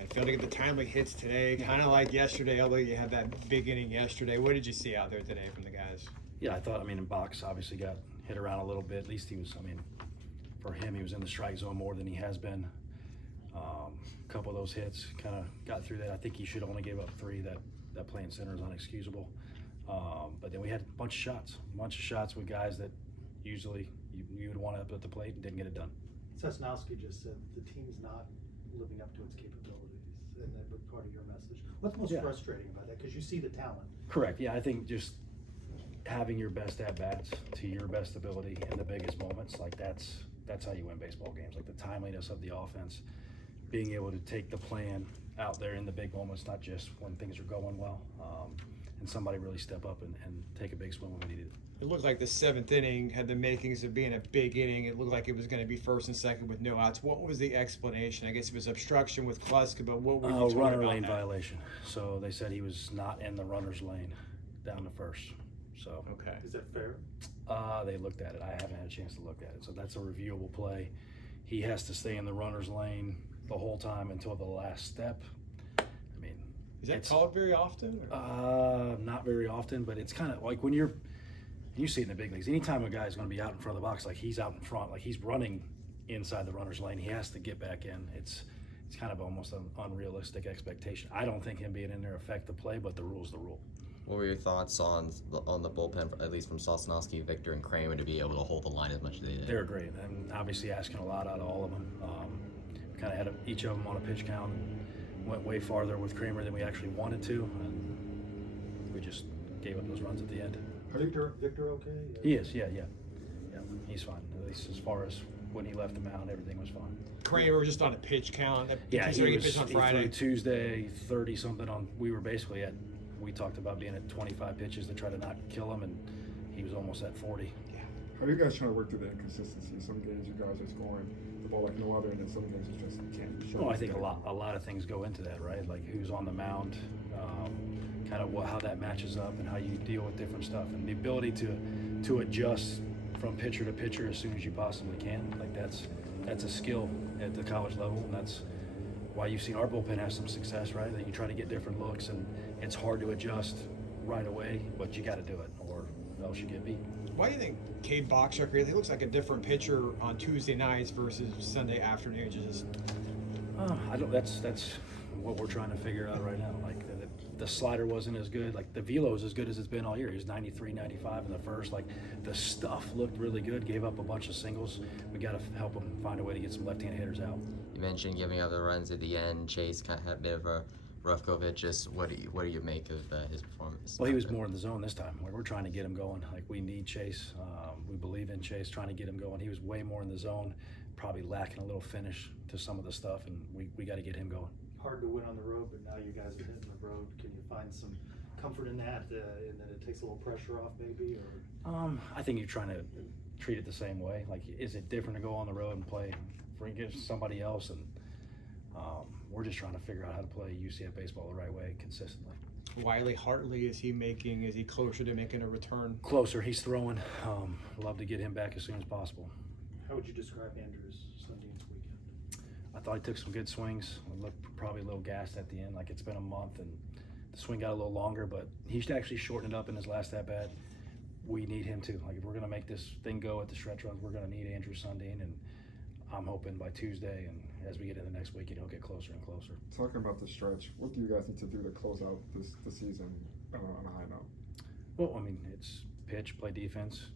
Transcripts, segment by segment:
I failed to get the timely hits today, kind of like yesterday, although you had that big inning yesterday. What did you see out there today from the guys? Yeah, I thought, in box obviously got hit around a little bit. At least he was, for him, he was in the strike zone more than he has been. A couple of those hits kind of got through that. I think he should only give up 3. That playing center is unexcusable. But then we had a bunch of shots with guys that usually you would want to up at the plate and didn't get it done. Sosnowski just said the team's not living up to its capabilities, and that was part of your message. What's most frustrating about that? Because you see the talent. Correct. Yeah, I think just having your best at bats to your best ability in the biggest moments, like that's how you win baseball games. Like the timeliness of the offense, being able to take the plan out there in the big moments, not just when things are going well, and somebody really step up and take a big swing when we needed it. It looked like the 7th inning had the makings of being a big inning. It looked like it was going to be first and second with no outs. What was the explanation? I guess it was obstruction with Kluska, but what were you told runner about lane that? violation. So they said he was not in the runner's lane down to first. So Okay. Is that fair? they looked at it. I haven't had a chance to look at it. So that's a reviewable play. He has to stay in the runner's lane the whole time until the last step. Is that called very often? Not very often, but it's kind of like when you see it in the big leagues. Anytime a guy's going to be out in front of the box, like he's out in front, like he's running inside the runner's lane, he has to get back in. It's kind of almost an unrealistic expectation. I don't think him being in there affect the play, but the rule's the rule. What were your thoughts on the bullpen, at least from Sosnowski, Victor, and Kramer, to be able to hold the line as much as they did? They're great, and obviously asking a lot out of all of them. Kind of had each of them on a pitch count and went way farther with Kramer than we actually wanted to, and we just gave up those runs at the end. Victor okay? He is, yeah, he's fine. At least as far as when he left the mound, everything was fine. Kramer just on a pitch count. Yeah, he pitched on Friday. He threw Tuesday, 30 something on. We were basically at. We talked about being at 25 pitches to try to not kill him, and he was almost at 40. How are you guys trying to work through the inconsistency? Some games you guys are scoring the ball like no other, and then some games it's just you can't show. Well, I think a lot of things go into that, right? Like who's on the mound, kind of how that matches up, and how you deal with different stuff, and the ability to adjust from pitcher to pitcher as soon as you possibly can. Like that's a skill at the college level, and that's why you've seen our bullpen have some success, right? That you try to get different looks, and it's hard to adjust right away, but you got to do it, or else you get beat. Why do you think Cade Boxer really looks like a different pitcher on Tuesday nights versus Sunday afternoons? Just I don't. That's what we're trying to figure out right now. Like the slider wasn't as good. Like the velo is as good as it's been all year. He was 93, 95 in the first. Like the stuff looked really good. Gave up a bunch of singles. We got to help him find a way to get some left-hand hitters out. You mentioned giving up the runs at the end. Chase kind of had a bit of a rough go of it. Just what do you make of his performance? Well, he was more in the zone this time. We're trying to get him going. Like we need Chase. We believe in Chase, trying to get him going. He was way more in the zone, probably lacking a little finish to some of the stuff, and we got to get him going. Hard to win on the road, but now you guys are hitting the road. Can you find some comfort in that, and then it takes a little pressure off maybe? Or I think you're trying to treat it the same way. Like, is it different to go on the road and play against somebody else? And we're just trying to figure out how to play UCF baseball the right way consistently. Wiley Hartley, is he closer to making a return? Closer, he's throwing. Love to get him back as soon as possible. how would you describe Andrews Sunday's weekend? I thought he took some good swings. Looked probably a little gassed at the end, like it's been a month and the swing got a little longer, but he should actually shorten it up in his last at bat. We need him too. Like if we're gonna make this thing go at the stretch runs, we're gonna need Andrew Sundin, and I'm hoping by Tuesday and as we get into the next week, he'll get closer and closer. Talking about the stretch, what do you guys need to do to close out the season on a high note? Well, I mean, it's pitch, play defense,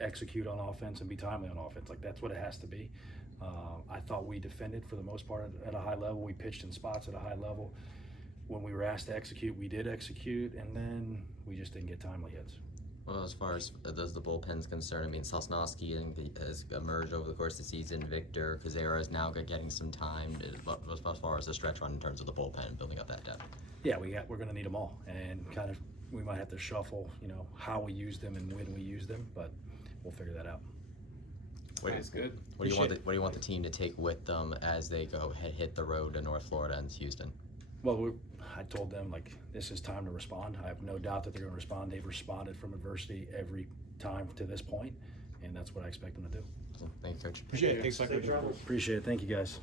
execute on offense, and be timely on offense. Like that's what it has to be. I thought we defended for the most part at a high level. We pitched in spots at a high level. When we were asked to execute, we did execute, and then we just didn't get timely hits. Well, as far as the bullpen's concerned, I mean, Sosnowski has emerged over the course of the season. Victor Kazera is now getting some time as far as the stretch run in terms of the bullpen, building up that depth. Yeah, we're going to need them all, and kind of we might have to shuffle, how we use them and when we use them, but we'll figure that out. That's good. What do you want the team to take with them as they go hit the road to North Florida and Houston? Well, I told them, this is time to respond. I have no doubt that they're going to respond. They've responded from adversity every time to this point, and that's what I expect them to do. Thank you, Coach. Appreciate it. Thanks, Safe travels. Appreciate it. Thank you, guys.